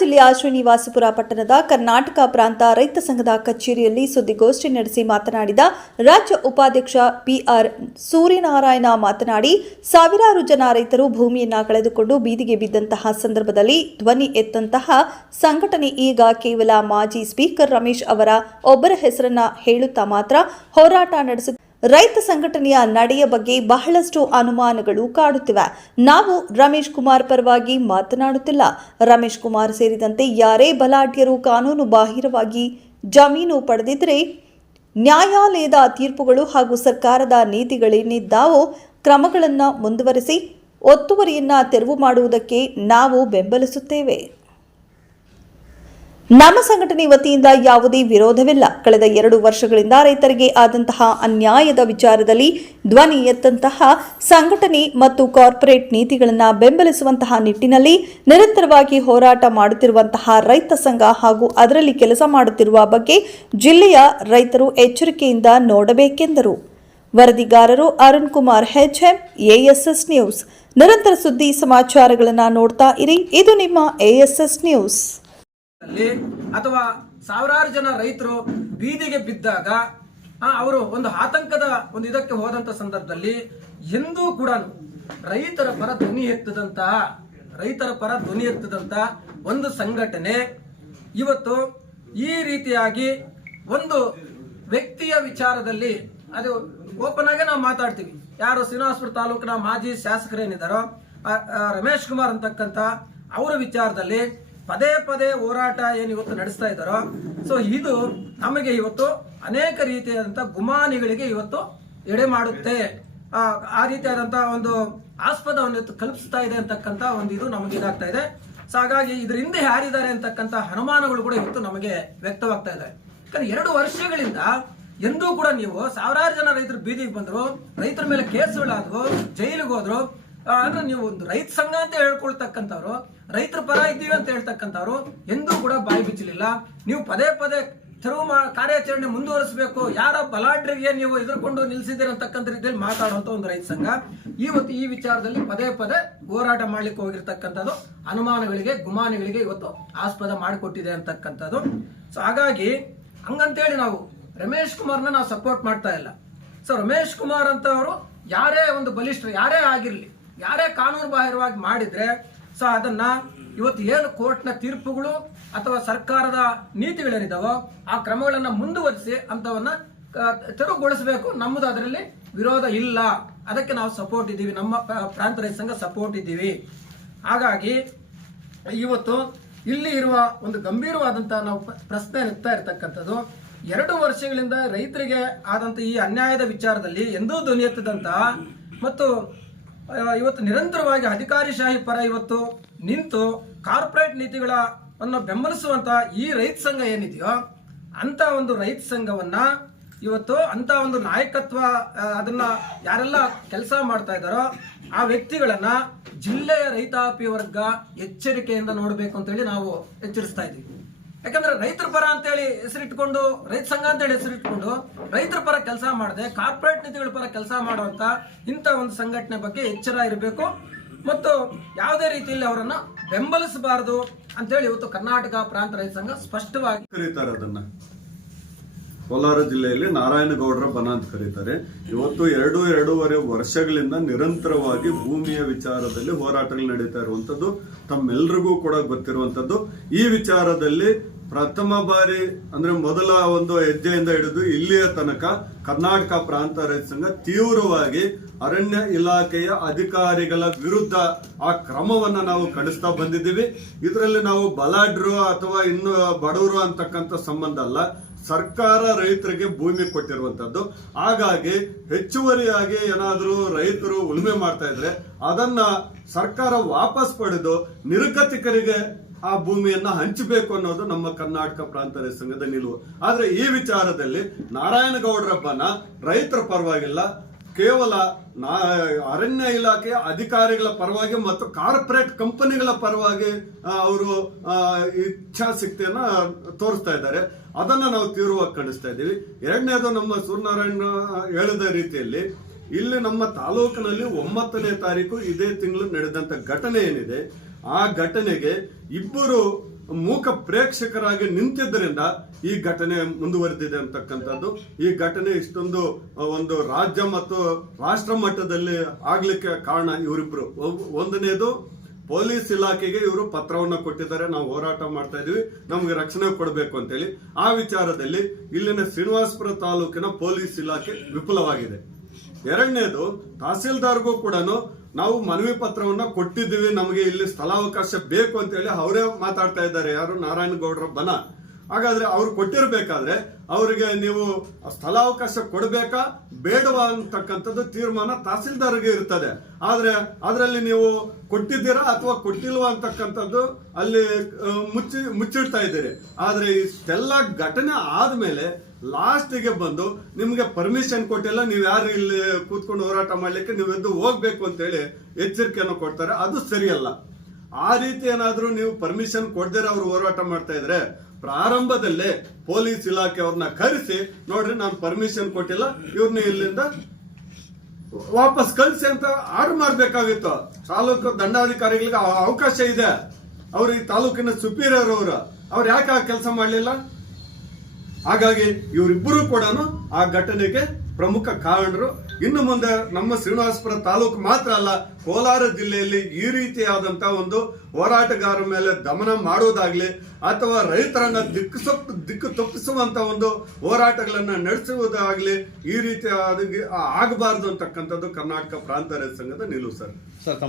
ಜಿಲ್ಲೆಯ ಶ್ರೀನಿವಾಸಪುರ ಪಟ್ಟಣದ ಕರ್ನಾಟಕ ಪ್ರಾಂತ ರೈತ ಸಂಘದ ಕಚೇರಿಯಲ್ಲಿ ಸುದ್ದಿಗೋಷ್ಠಿ ನಡೆಸಿ ಮಾತನಾಡಿದ ರಾಜ್ಯ ಉಪಾಧ್ಯಕ್ಷ ಪಿಆರ್ ಸೂರ್ಯನಾರಾಯಣ ಮಾತನಾಡಿ, ಸಾವಿರಾರು ಜನ ರೈತರು ಭೂಮಿಯನ್ನ ಕಳೆದುಕೊಂಡು ಬೀದಿಗೆ ಬಿದ್ದಂತಹ ಸಂದರ್ಭದಲ್ಲಿ ಧ್ವನಿ ಎತ್ತಂತಹ ಸಂಘಟನೆ ಈಗ ಕೇವಲ ಮಾಜಿ ಸ್ಪೀಕರ್ ರಮೇಶ್ ಅವರ ಒಬ್ಬರ ಹೆಸರನ್ನ ಹೇಳುತ್ತಾ ಮಾತ್ರ ಹೋರಾಟ ನಡೆಸುತ್ತಿದೆ ರೈತ ಸಂಘಟನೆಯ ನಡೆಯ ಬಗ್ಗೆ ಬಹಳಷ್ಟು ಅನುಮಾನಗಳು ಕಾಡುತ್ತಿವೆ. ನಾವು ರಮೇಶ್ ಕುಮಾರ್ ಪರವಾಗಿ ಮಾತನಾಡುತ್ತಿಲ್ಲ. ರಮೇಶ್ ಕುಮಾರ್ ಸೇರಿದಂತೆ ಯಾರೇ ಬಲಾಢ್ಯರು ಕಾನೂನು ಬಾಹಿರವಾಗಿ ಜಮೀನು ಪಡೆದಿದ್ದರೆ ನ್ಯಾಯಾಲಯದ ತೀರ್ಪುಗಳು ಹಾಗೂ ಸರ್ಕಾರದ ನೀತಿಗಳೇನಿದ್ದಾವೋ ಕ್ರಮಗಳನ್ನು ಮುಂದುವರೆಸಿ, ಒತ್ತುವರಿಯನ್ನ ತೆರವು ಮಾಡುವುದಕ್ಕೆ ನಾವು ಬೆಂಬಲಿಸುತ್ತೇವೆ. ನಮ್ಮ ಸಂಘಟನೆ ವತಿಯಿಂದ ಯಾವುದೇ ವಿರೋಧವಿಲ್ಲ. ಕಳೆದ ಎರಡು ವರ್ಷಗಳಿಂದ ರೈತರಿಗೆ ಆದಂತಹ ಅನ್ಯಾಯದ ವಿಚಾರದಲ್ಲಿ ಧ್ವನಿ ಎತ್ತಂತಹ ಸಂಘಟನೆ ಮತ್ತು ಕಾರ್ಪೊರೇಟ್ ನೀತಿಗಳನ್ನು ಬೆಂಬಲಿಸುವಂತಹ ನಿಟ್ಟಿನಲ್ಲಿ ನಿರಂತರವಾಗಿ ಹೋರಾಟ ಮಾಡುತ್ತಿರುವಂತಹ ರೈತ ಸಂಘ ಹಾಗೂ ಅದರಲ್ಲಿ ಕೆಲಸ ಮಾಡುತ್ತಿರುವ ಬಗ್ಗೆ ಜಿಲ್ಲೆಯ ರೈತರು ಎಚ್ಚರಿಕೆಯಿಂದ ನೋಡಬೇಕೆಂದರು. ವರದಿಗಾರರು Arun Kumar HM AASS news. ನಿರಂತರ ಸುದ್ದಿ ಸಮಾಚಾರಗಳನ್ನು ನೋಡ್ತಾ ಇರಿ. ಇದು ನಿಮ್ಮ ಎಎಸ್ಎಸ್ ನ್ಯೂಸ್. ಅಥವಾ ಸಾವಿರಾರು ಜನ ರೈತರು ಬೀದಿಗೆ ಬಿದ್ದಾಗ ಅವರು ಒಂದು ಆತಂಕದ ಒಂದು ಇದಕ್ಕೆ ಹೋದಂತ ಸಂದರ್ಭದಲ್ಲಿ ಎಂದೂ ಕೂಡ ರೈತರ ಪರ ಧ್ವನಿ ಎತ್ತದಂತಹ, ರೈತರ ಪರ ಧ್ವನಿ ಎತ್ತದಂತ ಒಂದು ಸಂಘಟನೆ ಇವತ್ತು ಈ ರೀತಿಯಾಗಿ ಒಂದು ವ್ಯಕ್ತಿಯ ವಿಚಾರದಲ್ಲಿ ಅದು ಓಪನ್ ಆಗಿ ನಾವು ಮಾತಾಡ್ತೀವಿ. ಯಾರು ಶ್ರೀನಿವಾಸಪುರ ತಾಲೂಕಿನ ಮಾಜಿ ಶಾಸಕರೇನಿದ್ದಾರೋ ರಮೇಶ್ ಕುಮಾರ್ ಅಂತಕ್ಕಂಥ ಅವರ ವಿಚಾರದಲ್ಲಿ ಪದೇ ಪದೇ ಹೋರಾಟ ಏನು ಇವತ್ತು ನಡೆಸ್ತಾ ಇದ್ದಾರೋ ಸೊ ಇದು ನಮಗೆ ಇವತ್ತು ಅನೇಕ ರೀತಿಯಾದಂಥ ಗುಮಾನಿಗಳಿಗೆ ಇವತ್ತು ಎಡೆ ಮಾಡುತ್ತೆ. ಆ, ರೀತಿಯಾದಂಥ ಒಂದು ಆಸ್ಪದವನ್ನು ಕಲ್ಪಿಸ್ತಾ ಇದೆ ಅಂತಕ್ಕಂಥ ಒಂದು ಇದು ನಮಗೆ ಇದಾಗ್ತಾ ಇದೆ. ಸೊ ಹಾಗಾಗಿ ಇದ್ರ ಹಿಂದೆ ಯಾರಿದ್ದಾರೆ ಅಂತಕ್ಕಂಥ ಅನುಮಾನಗಳು ಕೂಡ ಇವತ್ತು ನಮಗೆ ವ್ಯಕ್ತವಾಗ್ತಾ ಇದೆ. ಯಾಕಂದ್ರೆ ಎರಡು ವರ್ಷಗಳಿಂದ ಎಂದೂ ಕೂಡ ನೀವು ಸಾವಿರಾರು ಜನ ರೈತರು ಬೀದಿಗೆ ಬಂದ್ರು ರೈತರ ಮೇಲೆ ಕೇಸುಗಳಾದ್ರು ಜೈಲಿಗೆ ಹೋದ್ರು ಅಂದ್ರೆ ನೀವು ಒಂದು ರೈತ ಸಂಘ ಅಂತ ಹೇಳ್ಕೊಳ್ತಕ್ಕಂಥವ್ರು, ರೈತರ ಪರ ಇದ್ದೀವಿ ಅಂತ ಹೇಳ್ತಕ್ಕಂಥವ್ರು, ಎಂದೂ ಕೂಡ ಬಾಯಿ ಬಿಚ್ಚಲಿಲ್ಲ. ನೀವು ಪದೇ ಪದೇ ತೆರವು ಮಾ- ಕಾರ್ಯಾಚರಣೆ ಮುಂದುವರಿಸಬೇಕು. ಯಾರ ಬಲಾಢ್ರಿಗೆ ನೀವು ಎದುರ್ಕೊಂಡು ನಿಲ್ಲಿಸಿದ್ದೀರಿ ಅಂತಕ್ಕಂಥ ರೀತಿಯಲ್ಲಿ ಮಾತಾಡುವಂಥ ಒಂದು ರೈತ ಸಂಘ. ಇವತ್ತು ಈ ವಿಚಾರದಲ್ಲಿ ಪದೇ ಪದೇ ಹೋರಾಟ ಮಾಡ್ಲಿಕ್ಕೆ ಹೋಗಿರ್ತಕ್ಕಂಥದ್ದು, ಅನುಮಾನಗಳಿಗೆ, ಗುಮಾನಿಗಳಿಗೆ ಇವತ್ತು ಆಸ್ಪದ ಮಾಡಿಕೊಟ್ಟಿದೆ ಅಂತಕ್ಕಂಥದ್ದು. ಸೊ ಹಾಗಾಗಿ ಹಂಗಂತೇಳಿ ನಾವು ರಮೇಶ್ ಕುಮಾರ್ನ ನಾವು ಸಪೋರ್ಟ್ ಮಾಡ್ತಾ ಇಲ್ಲ. ಸೊ ರಮೇಶ್ ಕುಮಾರ್ ಅಂತವರು ಯಾರೇ ಒಂದು ಬಲಿಷ್ಠರು, ಯಾರೇ ಆಗಿರ್ಲಿ ಯಾರೇ ಕಾನೂನು ಬಾಹಿರವಾಗಿ ಮಾಡಿದ್ರೆ ಸೊ ಅದನ್ನ ಇವತ್ತು ಏನು ಕೋರ್ಟ್ನ ತೀರ್ಪುಗಳು ಅಥವಾ ಸರ್ಕಾರದ ನೀತಿಗಳೇನಿದಾವೋ ಆ ಕ್ರಮಗಳನ್ನು ಮುಂದುವರಿಸಿ ಅಂತವನ್ನ ಆ, ತೆರವುಗೊಳಿಸಬೇಕು. ನಮ್ಮದು ಅದರಲ್ಲಿ ವಿರೋಧ ಇಲ್ಲ. ಅದಕ್ಕೆ ನಾವು ಸಪೋರ್ಟ್ ಇದ್ದೀವಿ. ನಮ್ಮ ಪ್ರ- ಪ್ರಾಂತ ರೈತ ಸಂಘ ಸಪೋರ್ಟ್ ಇದ್ದೀವಿ. ಹಾಗಾಗಿ ಇವತ್ತು ಇಲ್ಲಿ ಇರುವ ಒಂದು ಗಂಭೀರವಾದಂತಹ ನಾವು ಪ್ರಶ್ನೆ ಎತ್ತಾ ಇರತಕ್ಕಂಥದ್ದು ಎರಡು ವರ್ಷಗಳಿಂದ ರೈತರಿಗೆ ಆದಂತ ಈ ಅನ್ಯಾಯದ ವಿಚಾರದಲ್ಲಿ ಎಂದೂ ಧ್ವನಿ ಎತ್ತದಂತಹ ಮತ್ತು ಇವತ್ತು ನಿರಂತರವಾಗಿ ಅಧಿಕಾರಿಶಾಹಿ ಪರ ಇವತ್ತು ನಿಂತು ಕಾರ್ಪೊರೇಟ್ ನೀತಿಗಳ ಅನ್ನು ಬೆಂಬಲಿಸುವಂಥ ಈ ರೈತ ಸಂಘ ಏನಿದೆಯೋ ಅಂತ ಒಂದು ರೈತ ಸಂಘವನ್ನ ಇವತ್ತು ಅಂತ ಒಂದು ನಾಯಕತ್ವ ಅದನ್ನ ಯಾರೆಲ್ಲ ಕೆಲಸ ಮಾಡ್ತಾ ಇದ್ದಾರೋ ಆ ವ್ಯಕ್ತಿಗಳನ್ನ ಜಿಲ್ಲೆಯ ರೈತಾಪಿ ವರ್ಗ ಎಚ್ಚರಿಕೆಯಿಂದ ನೋಡಬೇಕು ಅಂತೇಳಿ ನಾವು ಎಚ್ಚರಿಸ್ತಾ ಇದ್ದೀವಿ. ಯಾಕಂದ್ರೆ ರೈತರ ಪರ ಅಂತೇಳಿ ಹೆಸರಿಟ್ಕೊಂಡು, ರೈತ ಸಂಘ ಅಂತೇಳಿ ಹೆಸರಿಟ್ಕೊಂಡು ರೈತರ ಪರ ಕೆಲಸ ಮಾಡದೆ ಕಾರ್ಪೊರೇಟ್ ನೀತಿಗಳ ಪರ ಕೆಲಸ ಮಾಡುವಂತ ಇಂಥ ಒಂದು ಸಂಘಟನೆ ಬಗ್ಗೆ ಎಚ್ಚರ ಇರಬೇಕು. ಮತ್ತು ಯಾವುದೇ ರೀತಿಯಲ್ಲಿ ಅವರನ್ನು ಬೆಂಬಲಿಸಬಾರದು ಅಂತೇಳಿ ಇವತ್ತು ಕರ್ನಾಟಕ ಪ್ರಾಂತ ರೈತ ಸಂಘ ಸ್ಪಷ್ಟವಾಗಿ ಕರೀತಾರೆ ಅದನ್ನ. ಕೋಲಾರ ಜಿಲ್ಲೆಯಲ್ಲಿ ನಾರಾಯಣಗೌಡರ ಬನ ಅಂತ ಕರೀತಾರೆ. ಇವತ್ತು ಎರಡು, ಎರಡೂವರೆ ವರ್ಷಗಳಿಂದ ನಿರಂತರವಾಗಿ ಭೂಮಿಯ ವಿಚಾರದಲ್ಲಿ ಹೋರಾಟಗಳು ನಡೀತಾ ಇರುವಂತದ್ದು ತಮ್ಮೆಲ್ಲರಿಗೂ ಕೂಡ ಗೊತ್ತಿರುವಂತದ್ದು ಈ ವಿಚಾರದಲ್ಲಿ ಪ್ರಥಮ ಬಾರಿ ಅಂದ್ರೆ ಮೊದಲ ಒಂದು ಹೆಜ್ಜೆಯಿಂದ ಹಿಡಿದು ಇಲ್ಲಿಯ ತನಕ ಕರ್ನಾಟಕ ಪ್ರಾಂತ ರೈತ ಸಂಘ ತೀವ್ರವಾಗಿ ಅರಣ್ಯ ಇಲಾಖೆಯ ಅಧಿಕಾರಿಗಳ ವಿರುದ್ಧ ಆ ಕ್ರಮವನ್ನು ನಾವು ಕಡಿಸ್ತಾ ಬಂದಿದ್ದೀವಿ. ಇದರಲ್ಲಿ ನಾವು ಬಲಾಢ್ರು ಅಥವಾ ಇನ್ನು ಬಡವರು ಅಂತಕ್ಕಂಥ ಸಂಬಂಧ ಅಲ್ಲ, ಸರ್ಕಾರ ರೈತರಿಗೆ ಭೂಮಿ ಕೊಟ್ಟಿರುವಂತದ್ದು. ಹಾಗಾಗಿ ಹೆಚ್ಚುವರಿಯಾಗಿ ಏನಾದರೂ ರೈತರು ಉಳುಮೆ ಮಾಡ್ತಾ ಇದ್ರೆ ಅದನ್ನ ಸರ್ಕಾರ ವಾಪಸ್ ಪಡೆದು ನಿರ್ಗತಿಕರಿಗೆ ಆ ಭೂಮಿಯನ್ನ ಹಂಚಬೇಕು ಅನ್ನೋದು ನಮ್ಮ ಕರ್ನಾಟಕ ಪ್ರಾಂತರ ರೈತ ಸಂಘದ ನಿಲುವು. ಆದ್ರೆ ಈ ವಿಚಾರದಲ್ಲಿ ನಾರಾಯಣಗೌಡರ ಬನ ರೈತರ ಪರವಾಗಿಲ್ಲ. ಕೇವಲ ಅರಣ್ಯ ಇಲಾಖೆಯ ಅಧಿಕಾರಿಗಳ ಪರವಾಗಿ ಮತ್ತು ಕಾರ್ಪೊರೇಟ್ ಕಂಪನಿಗಳ ಪರವಾಗಿ ಅವರು ಇಚ್ಛಾಶಕ್ತಿಯನ್ನ ತೋರಿಸ್ತಾ ಇದ್ದಾರೆ. ಅದನ್ನ ನಾವು ತೀವ್ರವಾಗಿ ಕಾಣಿಸ್ತಾ ಇದ್ದೀವಿ. ಎರಡನೇದು ನಮ್ಮ ಸೂರ್ಯನಾರಾಯಣ ಹೇಳಿದ ರೀತಿಯಲ್ಲಿ ಇಲ್ಲಿ ನಮ್ಮ ತಾಲೂಕಿನಲ್ಲಿ ಒಂಬತ್ತನೇ ತಾರೀಕು ಇದೇ ತಿಂಗಳು ನಡೆದಂತ ಘಟನೆ ಏನಿದೆ. ಆ ಘಟನೆಗೆ ಇಬ್ಬರು ಮೂಕ ಪ್ರೇಕ್ಷಕರಾಗಿ ನಿಂತಿದ್ದರಿಂದ ಈ ಘಟನೆ ಮುಂದುವರೆದಿದೆ ಅಂತಕ್ಕಂಥದ್ದು. ಈ ಘಟನೆ ಇಷ್ಟೊಂದು ಒಂದು ರಾಜ್ಯ ಮತ್ತು ರಾಷ್ಟ್ರ ಮಟ್ಟದಲ್ಲಿ ಆಗ್ಲಿಕ್ಕೆ ಕಾರಣ ಇವರಿಬ್ರು. ಒಂದನೇದು, ಪೊಲೀಸ್ ಇಲಾಖೆಗೆ ಇವರು ಪತ್ರವನ್ನ ಕೊಟ್ಟಿದ್ದಾರೆ. ನಾವು ಹೋರಾಟ ಮಾಡ್ತಾ ಇದೀವಿ ನಮಗೆ ರಕ್ಷಣೆ ಕೊಡಬೇಕು ಅಂತೇಳಿ. ಆ ವಿಚಾರದಲ್ಲಿ ಇಲ್ಲಿನ ಶ್ರೀನಿವಾಸಪುರ ತಾಲೂಕಿನ ಪೊಲೀಸ್ ಇಲಾಖೆ ವಿಫಲವಾಗಿದೆ. ಎರಡನೇದು, ತಹಸೀಲ್ದಾರ್ಗೂ ಕೂಡ ನಾವು ಮನವಿ ಪತ್ರವನ್ನ ಕೊಟ್ಟಿದ್ದೀವಿ, ನಮಗೆ ಇಲ್ಲಿ ಸ್ಥಳಾವಕಾಶ ಬೇಕು ಅಂತ ಹೇಳಿ ಅವರೇ ಮಾತಾಡ್ತಾ ಇದ್ದಾರೆ. ಯಾರು? ನಾರಾಯಣಗೌಡರ ಬನ ಹಾಗಾದ್ರೆ ಅವ್ರು ಕೊಟ್ಟಿರ್ಬೇಕಾದ್ರೆ ಅವರಿಗೆ ನೀವು ಸ್ಥಳಾವಕಾಶ ಕೊಡಬೇಕಾ? ಬೇಡವಾ ಅಂತಕ್ಕಂಥದ್ದು ತೀರ್ಮಾನ ತಹಸೀಲ್ದಾರ್ಗೆ ಇರ್ತದೆ. ಆದ್ರೆ ಅದರಲ್ಲಿ ನೀವು ಕೊಟ್ಟಿದ್ದೀರಾ ಅಥವಾ ಕೊಟ್ಟಿಲ್ವಾ ಅಂತಕ್ಕಂಥದ್ದು ಅಲ್ಲಿ ಮುಚ್ಚಿ, ಮುಚ್ಚಿಡ್ತಾ ಇದ್ದೀರಿ. ಆದ್ರೆ ಇಷ್ಟೆಲ್ಲ ಘಟನೆ ಆದ್ಮೇಲೆ ಲಾಸ್ಟಿಗೆ ಬಂದು ನಿಮಗೆ ಪರ್ಮಿಷನ್ ಕೊಟ್ಟಿಲ್ಲ, ನೀವು ಯಾರು ಇಲ್ಲಿ ಕೂತ್ಕೊಂಡು ಹೋರಾಟ ಮಾಡ್ಲಿಕ್ಕೆ, ನೀವು ಎದ್ದು ಹೋಗ್ಬೇಕು ಅಂತೇಳಿ ಎಚ್ಚರಿಕೆಯನ್ನು ಕೊಡ್ತಾರೆ. ಅದು ಸರಿಯಲ್ಲ. ಆ ರೀತಿ ಏನಾದರೂ ನೀವು ಪರ್ಮಿಷನ್ ಕೊಡದೇ ಅವರು ಹೋರಾಟ ಮಾಡ್ತಾ ಇದ್ರೆ, ಪ್ರಾರಂಭದಲ್ಲೇ ಪೊಲೀಸ್ ಇಲಾಖೆ ಅವ್ರನ್ನ ಕರೆಸಿ, ನೋಡ್ರಿ ನಾನು ಪರ್ಮಿಷನ್ ಕೊಟ್ಟಿಲ್ಲ ಇವ್ರನ್ನ ಇಲ್ಲಿಂದ ವಾಪಸ್ ಕಳಿಸಿ ಅಂತ ಆರ್ಡರ್ ಮಾಡ್ಬೇಕಾಗಿತ್ತು. ತಾಲೂಕು ದಂಡಾಧಿಕಾರಿಗಳಿಗೆ ಅವಕಾಶ ಇದೆ. ಅವ್ರು ಈ ತಾಲೂಕಿನ ಸುಪೀರಿಯರ್ ಅವರು. ಅವ್ರು ಯಾಕೆ ಆ ಕೆಲಸ ಮಾಡಲಿಲ್ಲ? ಹಾಗಾಗಿ ಇವರಿಬ್ಬರು ಕೂಡ ಆ ಘಟನೆಗೆ ಪ್ರಮುಖ ಕಾರಣರು. ಇನ್ನು ಮುಂದೆ ನಮ್ಮ ಶ್ರೀನಿವಾಸಪುರ ತಾಲೂಕು ಮಾತ್ರ ಅಲ್ಲ, ಕೋಲಾರ ಜಿಲ್ಲೆಯಲ್ಲಿ ಈ ರೀತಿಯಾದಂತ ಒಂದು ಹೋರಾಟಗಾರರ ಮೇಲೆ ದಮನ ಮಾಡುವುದಾಗ್ಲಿ, ಅಥವಾ ರೈತರನ್ನ ದಿಕ್ಕು ದಿಕ್ಕು ತಪ್ಪಿಸುವಂತ ಒಂದು ಹೋರಾಟಗಳನ್ನ ನಡೆಸುವುದಾಗ್ಲಿ ಈ ರೀತಿ ಆಗಬಾರದು ಅಂತಕ್ಕಂಥದ್ದು ಕರ್ನಾಟಕ ಪ್ರಾಂತ ರೈತ ಸಂಘದ ನಿಲುವು ಸರ್. ಸರ್